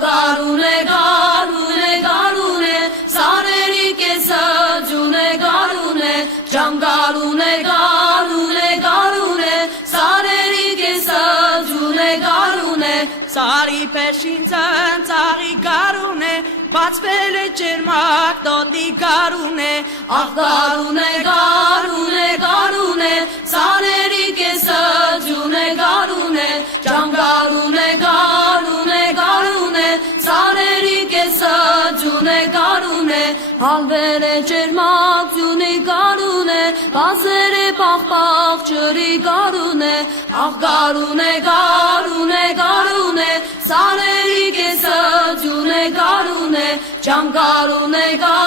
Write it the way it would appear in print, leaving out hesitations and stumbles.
Աղգարունե, գարունե, գարունե, սարերի կեսածունե, գարունե, ճանգարունե, գարունե, գարունե, սարերի կեսածունե, գարունե, Սարի պեշին ծանցարի գարունե, բացվել է ջերմակ տոտի գարունե, Աղգարունե, գարունե, գարունե, սարերի կեսածունե, գարունե, ճանգարունե, գարունե, գարունե, սարերի կեսածունե, գարունե, հանվել է ջերմածունի գարունե, ասեր է պաղպաղ ջրի գարունե, Աղգարունե, գարունե, գարունե, սարերի կեսածունե, գարունե, ճանգարունե, գարունե,